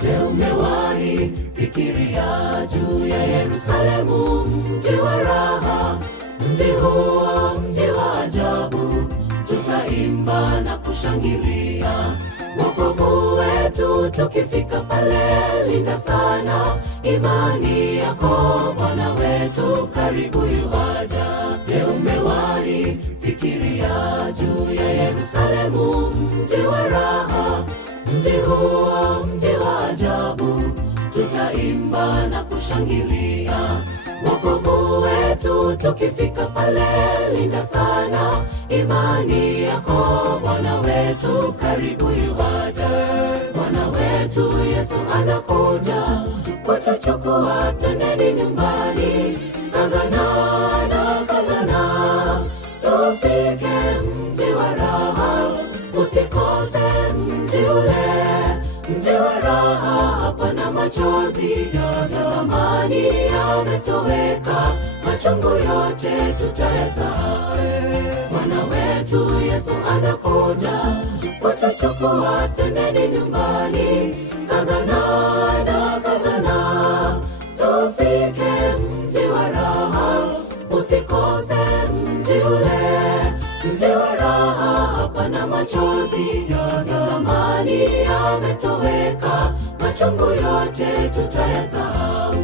Je, umewahi fikiria juu ya Yerusalemu, mji wa raha, mji huo, mji wa ajabu? Tutaimba na kushangilia wokovu wetu tukifika pale. Linda sana imani yako, Bwana wetu karibu yuaja. Je, umewahi fikiria juu ya Yerusalemu, mji wa raha, mji huo, mji wa ajabu? Tutaimba na kushangilia wokovu wetu tukifika pale. Linda sana imani yako, Bwana wetu karibu yuaja. Bwana wetu Yesu anakuja kutuchukua, twendeni nyumbani. Kazana na kazana, tufike mji wa raha. Usikose mji ule, mji wa raha. Hapana machozi ya zamani yametoweka, machungu yote tutayasahau. Bwana wetu Yesu anakuja kutuchukua, twendeni nyumbani. Kazana na kazana, tufike mji wa raha. Usikose mji ule, mji wa raha. Hapana machozi ya zamani yametoweka, machungu yote tutayasahau.